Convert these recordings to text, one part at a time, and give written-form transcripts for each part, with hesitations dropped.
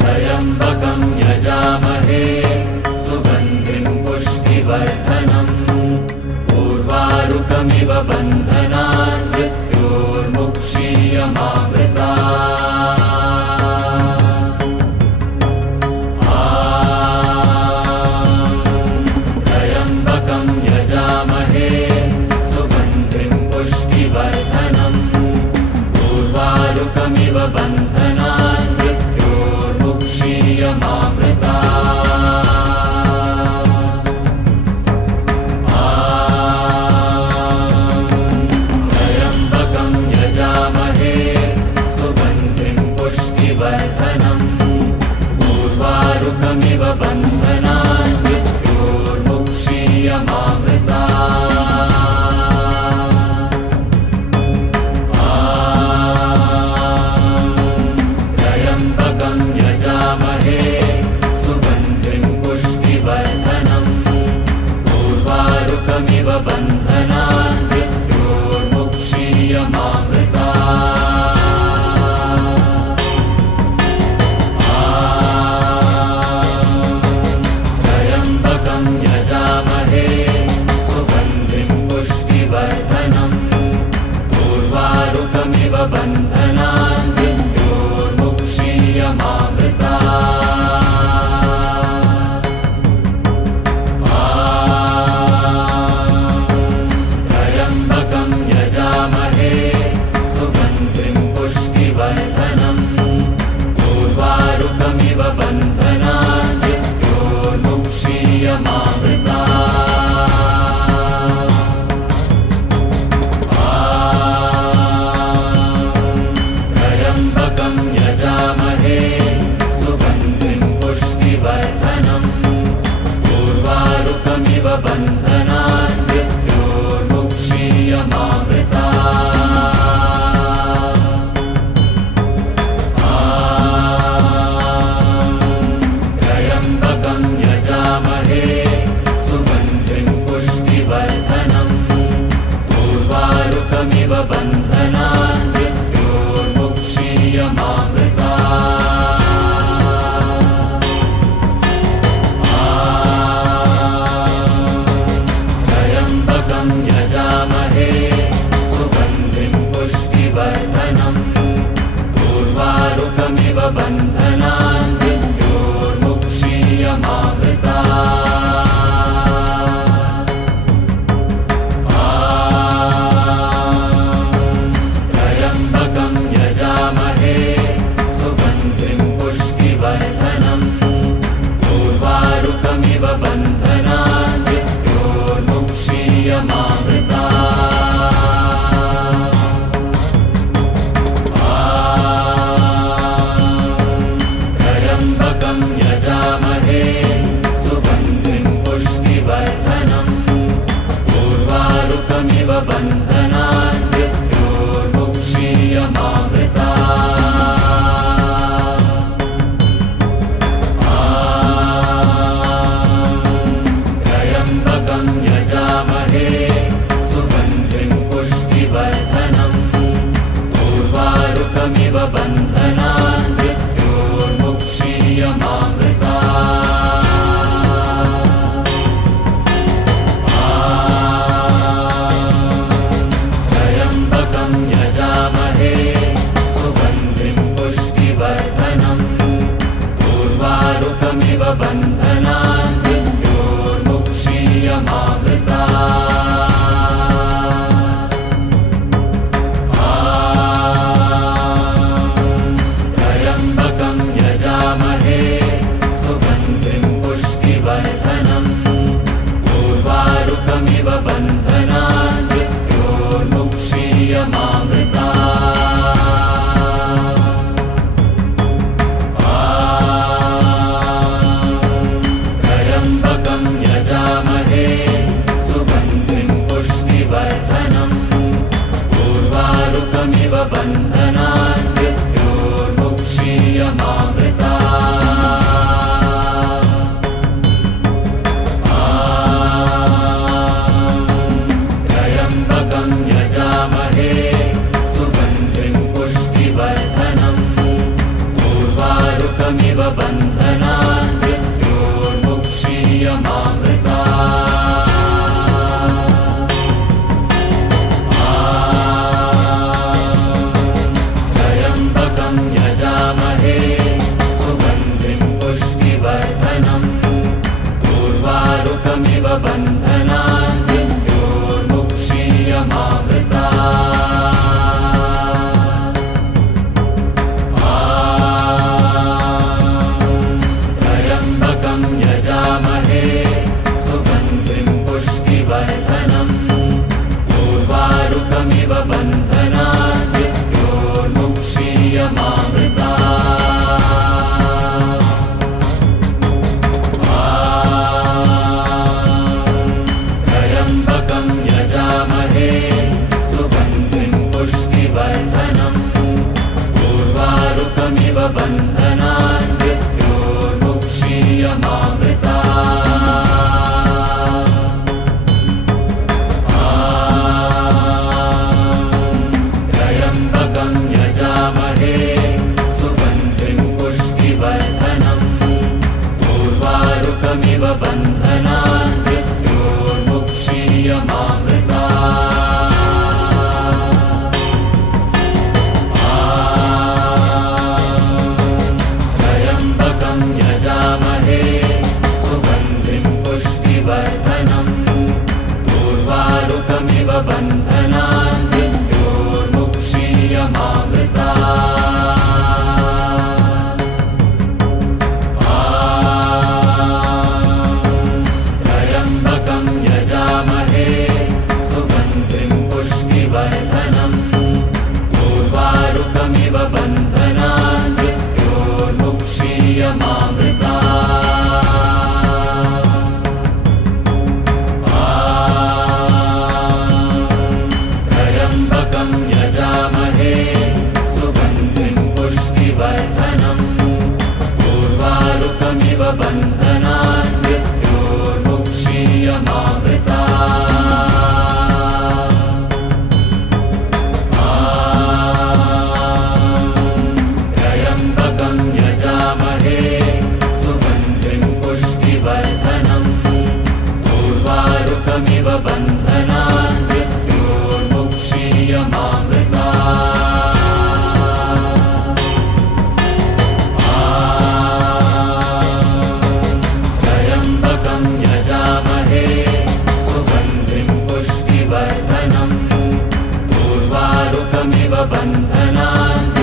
त्र्यम्बकं यजामहे सुगन्धिं पुष्टिवर्धनम् उर्वारुकमिव बन्धनान् मृत्योर्मुक्षीयमामृतात् त्र्यम्बकं यजामहे सुगन्धिं पुष्टिवर्धनम् उर्वारुकमिव बन्धनान् मृत्योर्मुक्षीयमामृतात् त्र्यम्बकं यजामहे सुगन्धिं पुष्टिवर्धनम् उर्वारुकमिव बन्धनान् मृत्योर्मुक्षीयमामृतात् त्र्यम्बकं यजामहे सुगन्धिं पुष्टिवर्धनम् उर्वारुकमिव बन्धनान् त्र्यम्बकं यजामहे सुगन्धिं पुष्टिवर्धनम् उर्वारुकमिव बन्धनान् मृत्योर्मुक्षीयमामृतात् त्र्यम्बकं यजामहे सुगन्धिं पुष्टिवर्धनम् उर्वारुकमिव बन्धनान् त्र्यम्बकं यजामहे सुगन्धिं पुष्टिवर्धनम् उर्वारुकमिव बन्धनान् त्र्यम्बकं यजामहे सुगन्धिं पुष्टिवर्धनम् उर्वारुकमिव बन्धनान् त्र्यम्बकं यजामहे सुगन्धिं पुष्टिवर्धनम् उर्वारुकमिव बन्धनान् त्र्यम्बकं यजामहे सुगन्धिं पुष्टिवर्धनम् उर्वारुकमिव बन्धनान् त्र्यम्बकं यजामहे सुगन्धिं पुष्टिवर्धनम् उर्वारुकमिव बन्धनान् त्र्यम्बकं यजामहे सुगन्धिं पुष्टिवर्धनम् उर्वारुकमिव बन्धनान् मृत्योर्मुक्षीयमामृतात् त्र्यम्बकमिव बन्धनान् मृत्योर्मुक्षीयमामृतात् त्र्यम्बकं यजामहे सुगन्धिं पुष्टिवर्धनम् उर्वारुकमिव बन्धनान्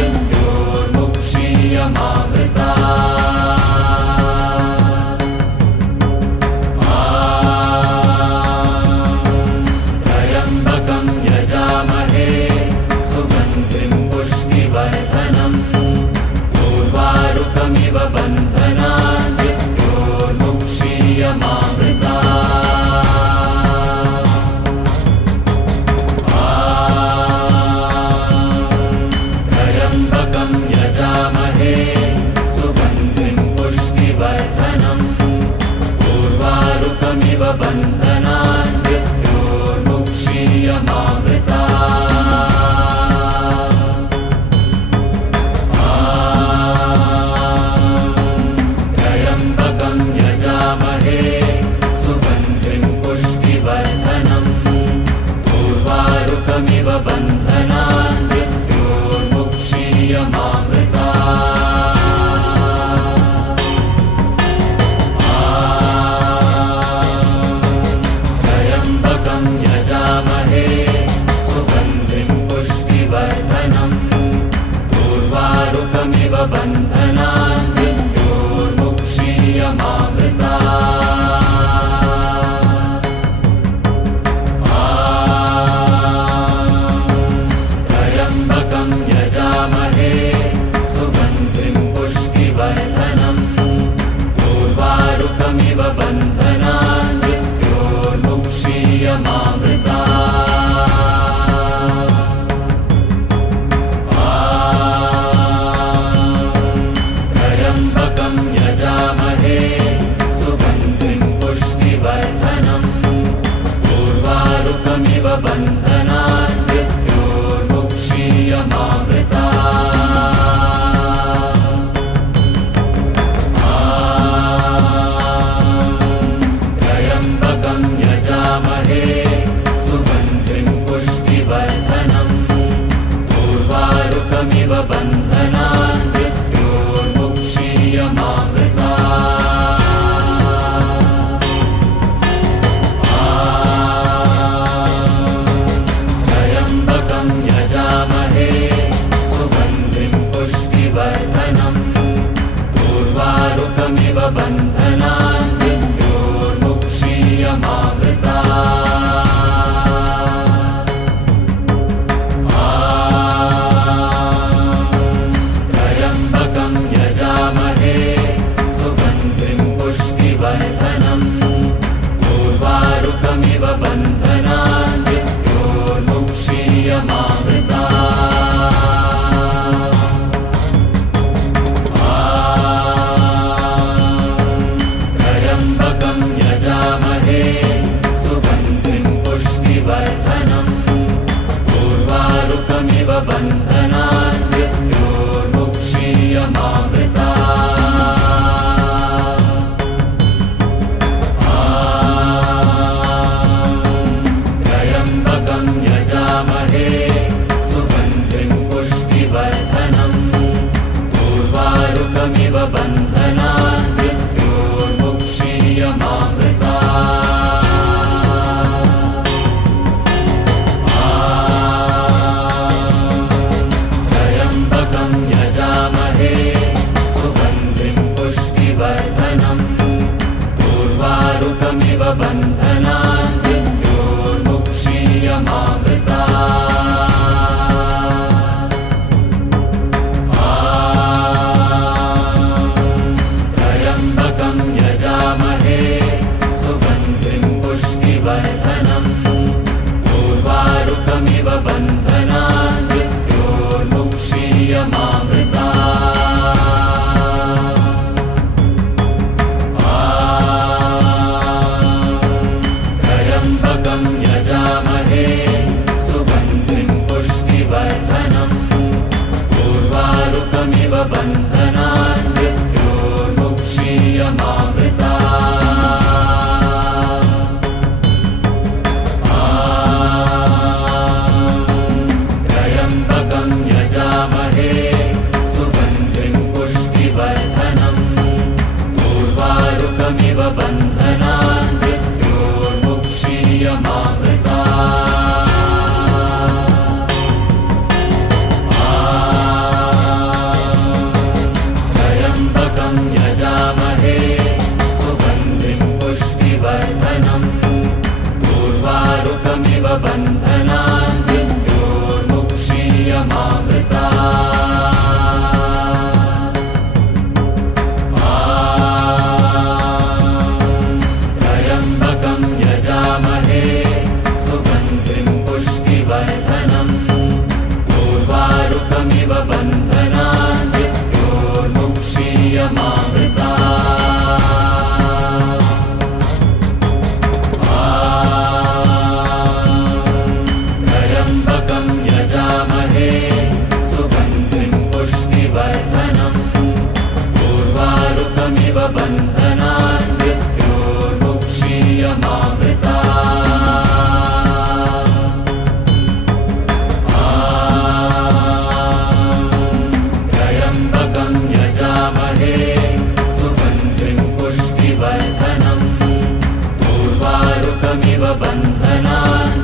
त्र्यम्बकं यजामहे सुगन्धिं पुष्टिवर्धनम् उर्वारुकमिव बन्धनान् त्र्यम्बकं यजामहे सुगन्धिं पुष्टिवर्धनम् उर्वारुकमिव बन्धनान् त्र्यम्बकं यजामहे सुगन्धिं पुष्टिवर्धनम् उर्वारुकमिव बन्धनान् त्र्यम्बकं यजामहे सुगन्धिं पुष्टिवर्धनम् उर्वारुकमिव बन्धनान् त्र्यम्बकं यजामहे सुगन्धिं पुष्टिवर्धनम् उर्वारुकमिव बन्धनान् त्र्यम्बकं यजामहे सुगन्धिं पुष्टिवर्धनम् उर्वारुकमिव बन्धनान् त्र्यम्बकं यजामहे सुगन्धिं पुष्टिवर्धनम् उर्वारुकमिव बन्धनान् त्र्यम्बकं यजामहे सुगन्धिं पुष्टिवर्धनम् उर्वारुकमिव बन्धनान् त्र्यम्बकं यजामहे सुगन्धिं पुष्टिवर्धनम् उर्वारुकमिव बन्धनान् त्र्यम्बकं यजामहे सुगन्धिं पुष्टिवर्धनम् उर्वारुकमिव बन्धनान् त्र्यम्बकं यजामहे सुगन्धिं पुष्टिवर्धनम् उर्वारुकमिव बन्धनान् त्र्यम्बकं यजामहे सुगन्धिं पुष्टिवर्धनम् उर्वारुकमिव बन्धनान् त्र्यम्बकं यजामहे सुगन्धिं पुष्टिवर्धनम् उर्वारुकमिव बन्धनान् त्र्यम्बकं यजामहे सुगन्धिं पुष्टिवर्धनम् उर्वारुकमिव बन्धनान् त्र्यम्बकं पुष्टिवर्धनम् त्र्यम्बकं यजामहे सुगन्धिं पुष्टिवर्धनम् उर्वारुकमिव बन्धनान् मृत्योर्मुक्षीयमामृतात् त्र्यम्बकं यजामहे सुगन्धिं पुष्टिवर्धनम् उर्वारुकमिव बन्धनान् त्र्यम्बकं यजामहे सुगन्धिं पुष्टिवर्धनम् उर्वारुकमिव बन्धनान् त्र्यम्बकं यजामहे सुगन्धिं पुष्टिवर्धनम् उर्वारुकमिव बन्धनान्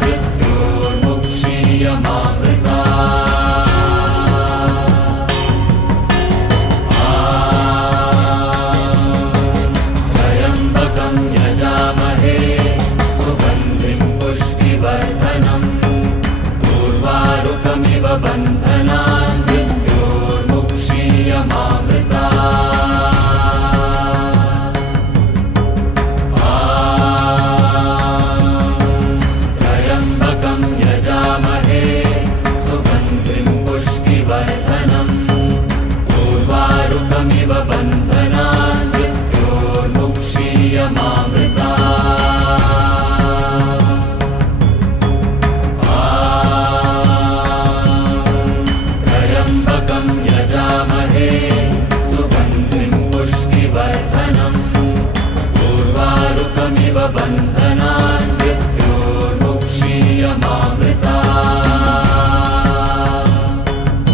त्र्यम्बकं यजामहे सुगन्धिं पुष्टिवर्धनम् उर्वारुकमिव बन्धनान् त्र्यम्बकं यजामहे सुगन्धिं पुष्टिवर्धनम् उर्वारुकमिव बन्धनान् त्र्यम्बकं यजामहे सुगन्धिं पुष्टिवर्धनम् उर्वारुकमिव बन्धनान् त्र्यम्बकं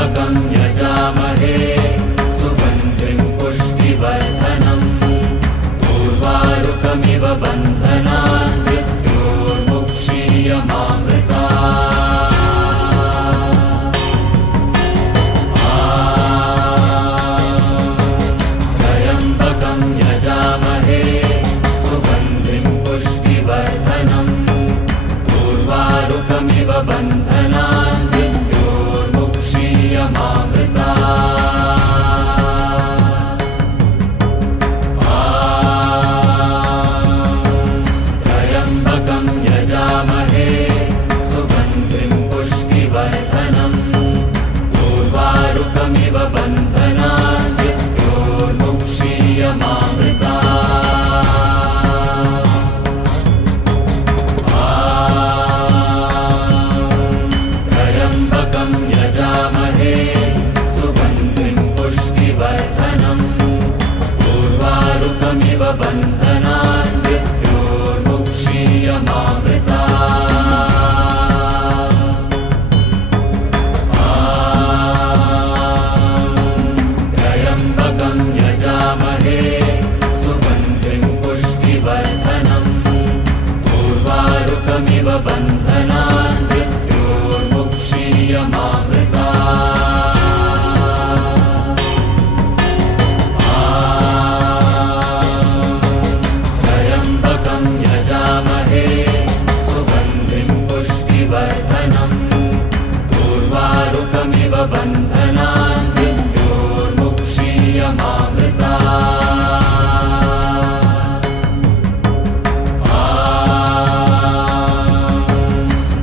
यजामहे सुगन्धिं पुष्टिवर्धनम् उर्वारुकमिव बन्धनान् त्र्यम्बकं यजामहे सुगन्धिं पुष्टिवर्धनम् उर्वारुकमिव बन्धनान् त्र्यम्बकं यजामहे सुगन्धिं पुष्टिवर्धनम् उर्वारुकमिव बन्धनान् त्र्यम्बकं यजामहे सुगन्धिं पुष्टिवर्धनम् उर्वारुकमिव बन्धनान् त्र्यम्बकं यजामहे सुगन्धिं पुष्टिवर्धनम् उर्वारुकमिव बन्धनान् त्र्यम्बकं यजामहे सुगन्धिं पुष्टिवर्धनम् उर्वारुकमिव बन्धनान्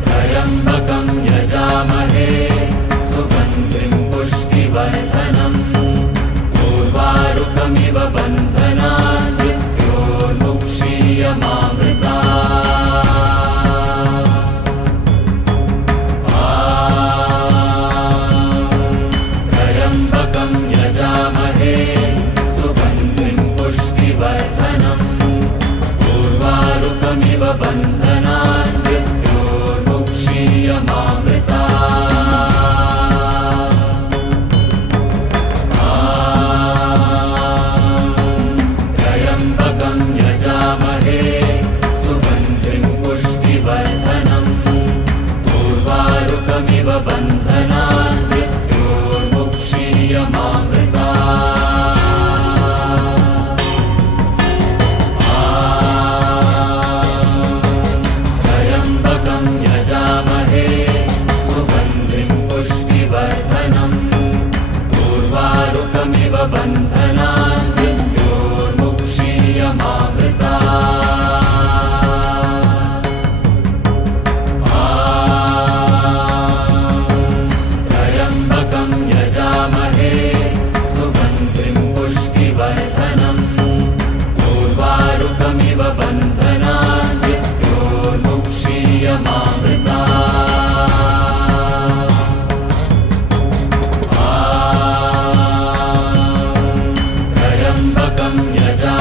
त्र्यम्बकं यजामहे सुगन्धिं पुष्टिवर्धनम् उर्वारुकमिव बन्धनान् त्र्यम्बकं यजामहे सुगन्धिं पुष्टिवर्धनम् उर्वारुकमिव बन्धनान्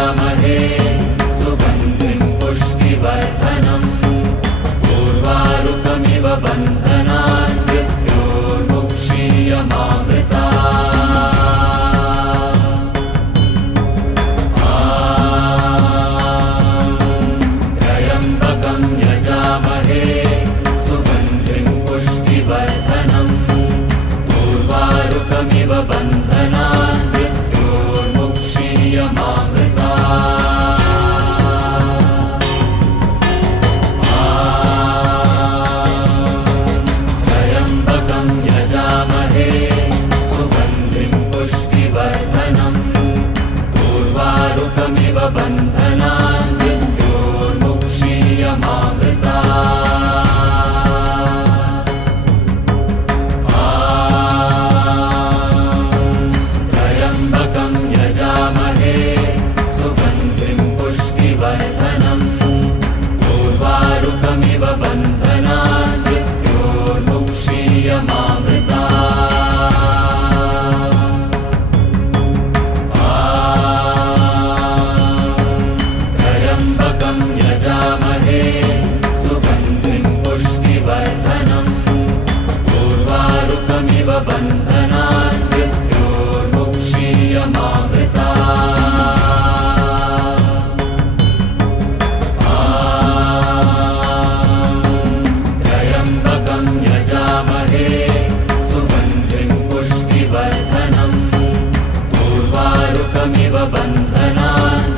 यजामहे सुगन्धिं पुष्टिवर्धनम् उर्वारुकमिव बन्धनान् मृत्योर्मुक्षीयमामृतात् त्र्यम्बकं यजामहे सुगन्धिं पुष्टिवर्धनम् उर्वारुकमिव बन्धनान् त्र्यम्बकं यजामहे सुगन्धिं पुष्टिवर्धनम् उर्वारुकमिव बन्धनान् मृत्योर्मुक्षीयमामृतात् त्र्यम्बकं यजामहे सुगन्धिं पुष्टिवर्धनम् उर्वारुकमिव बन्धनान् त्र्यम्बकं यजामहे सुगन्धिं पुष्टिवर्धनम् उर्वारुकमिव बन्धनान् त्र्यम्बकं यजामहे सुगन्धिं पुष्टिवर्धनम् उर्वारुकमिव बन्धनान्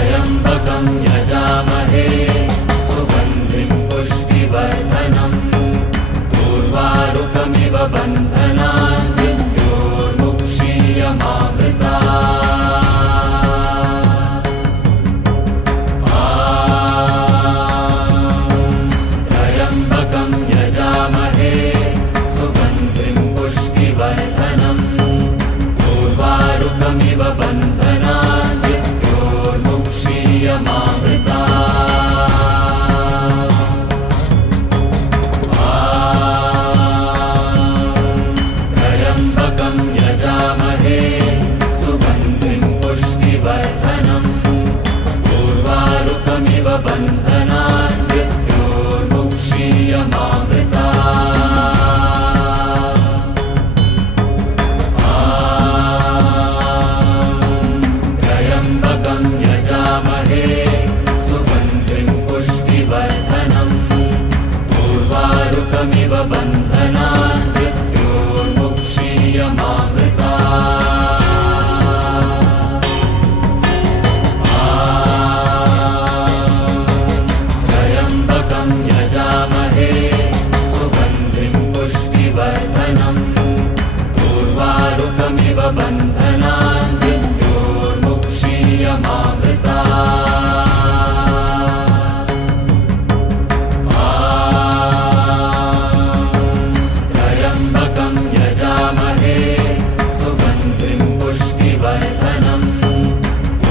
त्र्यम्बकं यजामहे सुगन्धिं पुष्टिवर्धनम् उर्वारुकमिव बन्धनान् त्र्यम्बकं यजामहे सुगन्धिं पुष्टिवर्धनम् उर्वारुकमिव बन्धनान् त्र्यम्बकं यजामहे सुगन्धिं पुष्टिवर्धनम् उर्वारुकमिव बन्धनान् त्र्यम्बकं यजामहे सुगन्धिं पुष्टिवर्धनम् उर्वारुकमिव बन्धनान् त्र्यम्बकं यजामहे सुगन्धिं पुष्टिवर्धनम् उर्वारुकमिव बन्धनान् त्र्यम्बकं यजामहे सुगन्धिं पुष्टिवर्धनम्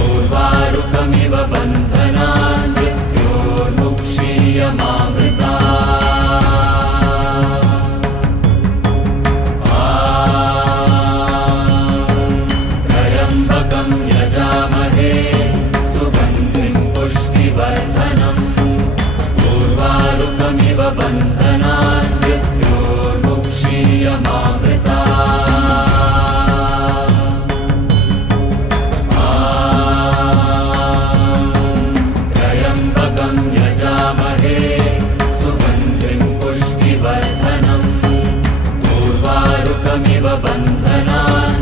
उर्वारुकमिव बन्धनान् त्र्यम्बकं यजामहे सुगन्धिं पुष्टिवर्धनम् उर्वारुकमिव बन्धनान् त्र्यम्बकं यजामहे सुगन्धिं पुष्टिवर्धनम् उर्वारुकमिव बन्धनान्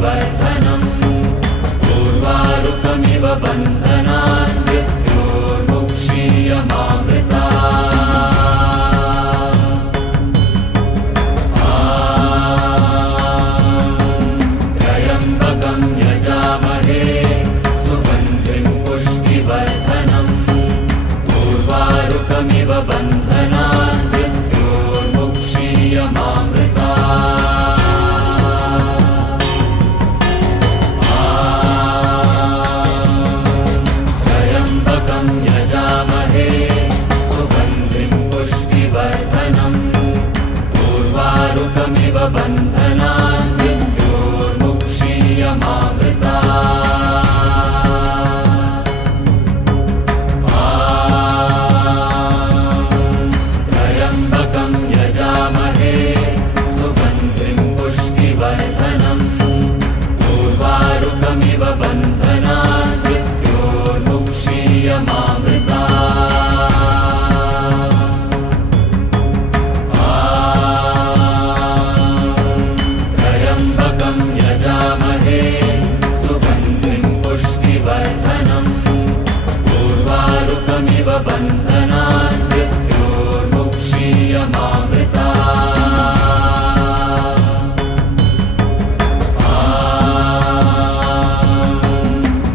पुष्टिवर्धनम् उर्वारुकमिव बन्धनान् मृत्योर्मुक्षीयमामृता त्र्यम्बकं यजामहे सुगन्धिं पुष्टिवर्धनम् उर्वारुकमिव बन्धनान् मृत्योर्मुक्षीयमामृता त्र्यम्बकं यजामहे सुगन्धिं पुष्टिवर्धनम् उर्वारुकमिव बन्धनान् मृत्योर्मुक्षीयमामृता त्र्यम्बकं यजामहे सुगन्धिं पुष्टिवर्धनम् उर्वारुकमिव बन्धनान् मृत्योर्मुक्षीयमामृता त्र्यम्बकं यजामहे सुगन्धिं पुष्टिवर्धनम् उर्वारुकमिव बन्धनान् मृत्योर्मुक्षीयमामृता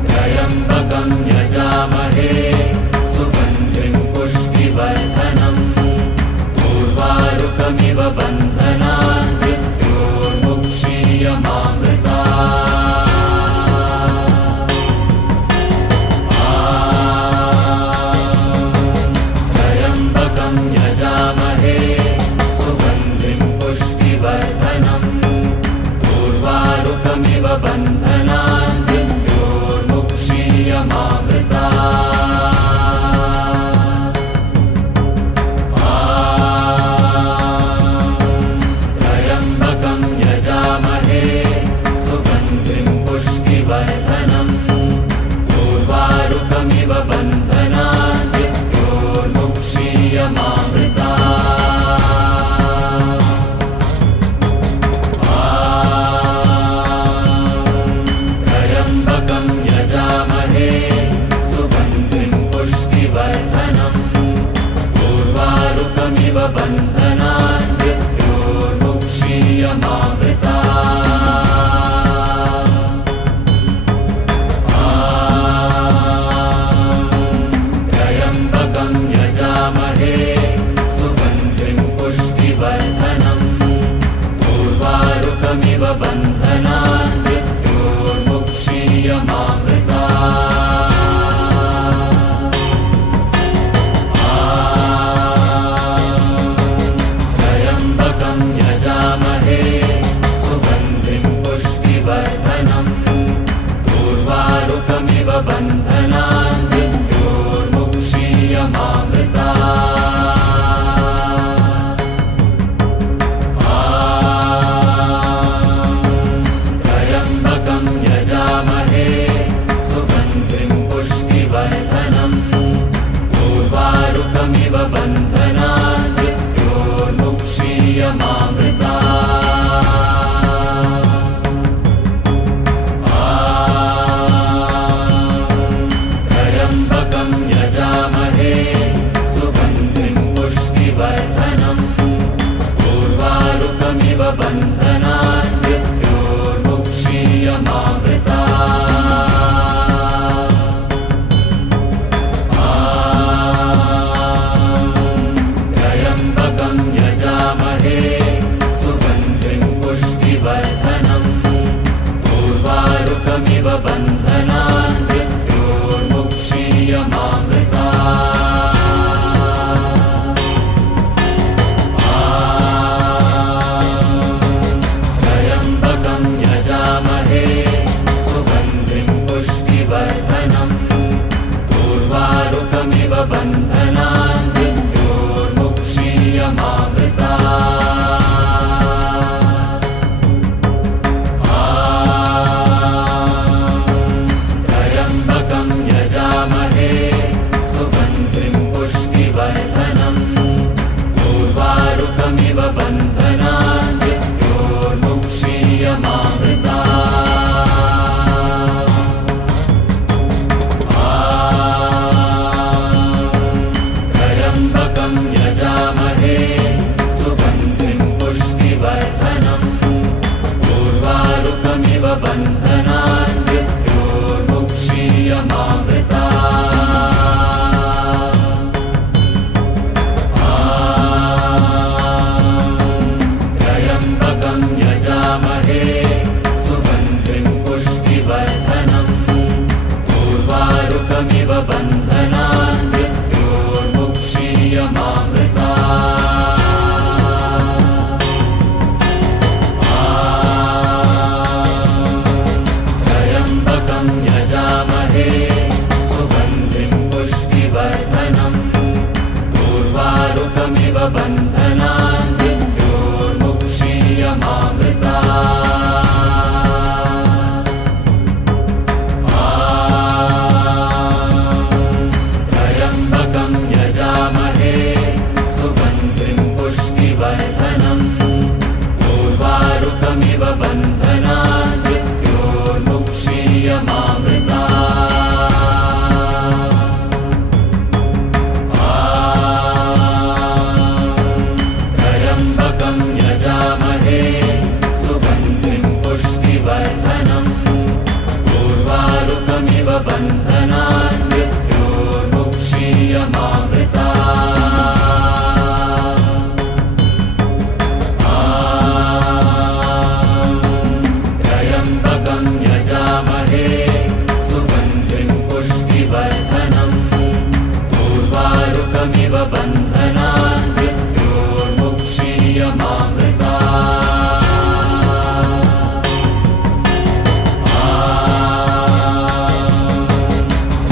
त्र्यम्बकं यजामहे सुगन्धिं पुष्टिवर्धनम् उर्वारुकमिव बन्धनान् मृत्योर्मुक्षीयमामृता त्र्यम्बकं यजामहे सुगन्धिं पुष्टिवर्धनम् उर्वारुकमिव बन्धनान् मृत्योर्मुक्षीयमामृता त्र्यम्बकं यजामहे सुगन्धिं पुष्टिवर्धनम् उर्वारुकमिव बन्धनान् मृत्योर्मुक्षीयमामृता त्र्यम्बकं यजामहे सुगन्धिं पुष्टिवर्धनम् उर्वारुकमिव बन्धनान् मृत्योर्मुक्षीयमामृता त्र्यम्बकं यजामहे सुगन्धिं पुष्टिवर्धनम् उर्वारुकमिव बन्धनान् मृत्योर्मुक्षीयमामृता त्र्यम्बकं यजामहे सुगन्धिं पुष्टिवर्धनम् उर्वारुकमिव बन्धनान् मृत्योर्मुक्षीयमामृता त्र्यम्बकं यजामहे सुगन्धिं पुष्टिवर्धनम् उर्वारुकमिव बन्धनान् मृत्योर्मुक्षीयमामृता त्र्यम्बकं यजामहे सुगन्धिं पुष्टिवर्धनम् उर्वारुकमिव बन्धनान् मृत्योर्मुक्षीयमामृता त्र्यम्बकं यजामहे सुगन्धिं पुष्टिवर्धनम् उर्वारुकमिव बन्धनान् मृत्योर्मुक्षीयमामृता त्र्यम्बकं यजामहे सुगन्धिं पुष्टिवर्धनम् उर्वारुकमिव बन्धनान् मृत्योर्मुक्षीयमामृता बन्धनान् मृत्योर्मुक्षीयमामृतात् त्र्यम्बकं यजामहे सुगन्धिं पुष्टिवर्धनम् उर्वारुकमिव बन्धनान् त्र्यम्बकं यजामहे सुगन्धिं पुष्टिवर्धनम् उर्वारुकमिव बन्धनान् त्र्यम्बकं यजामहे सुगन्धिं पुष्टिवर्धनम् उर्वारुकमिव बन्धनान् त्र्यम्बकं यजामहे सुगन्धिं पुष्टिवर्धनम् उर्वारुकमिव बन्धनान् त्र्यम्बकं यजामहे सुगन्धिं पुष्टिवर्धनम् उर्वारुकमिव बन्धनान्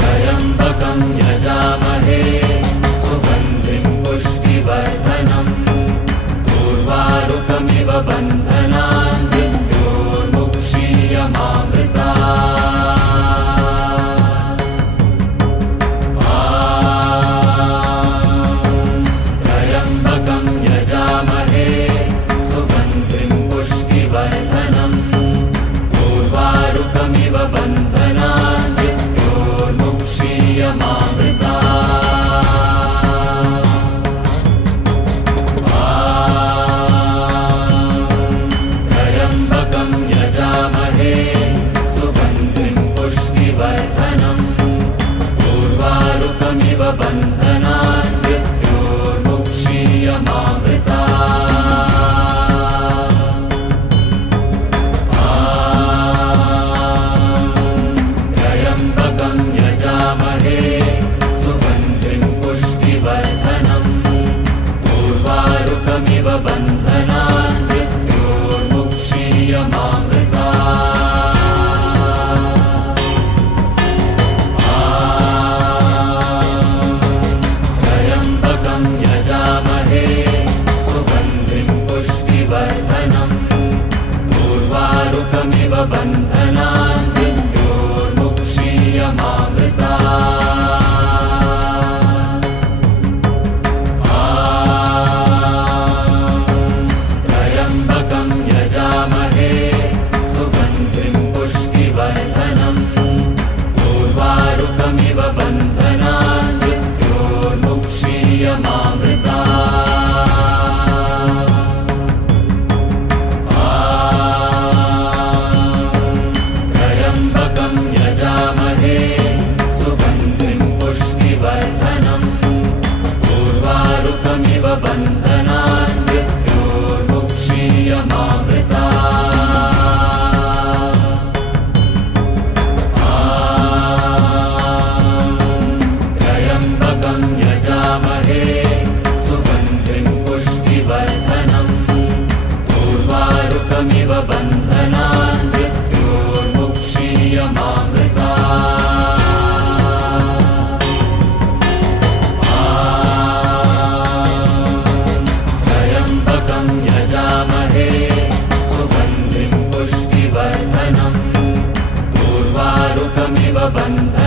त्र्यम्बकं यजामहे सुगन्धिं पुष्टिवर्धनम् उर्वारुकमिव बन्धनान् त्र्यम्बकं यजामहे सुगन्धिं पुष्टिवर्धनम् उर्वारुकमिव बन्धनान् त्र्यम्बकं यजामहे सुगन्धिं पुष्टिवर्धनम् उर्वारुकमिव बन्धनान् त्र्यम्बकं यजामहे सुगन्धिं पुष्टिवर्धनम् उर्वारुकमिव बन्धनान् त्र्यम्बकं यजामहे सुगन्धिं पुष्टिवर्धनम् उर्वारुकमिव बन्धनान् त्र्यम्बकं यजामहे सुगन्धिं पुष्टिवर्धनम् उर्वारुकमिव बन्धनान् त्र्यम्बकं यजामहे सुगन्धिं पुष्टिवर्धनम् उर्वारुकमिव बन्धनान् त्र्यम्बकं यजामहे सुगन्धिं पुष्टिवर्धनम् उर्वारुकमिव बन्धनान् त्र्यम्बकं यजामहे सुगन्धिं पुष्टिवर्धनम् उर्वारुकमिव बन्धनान्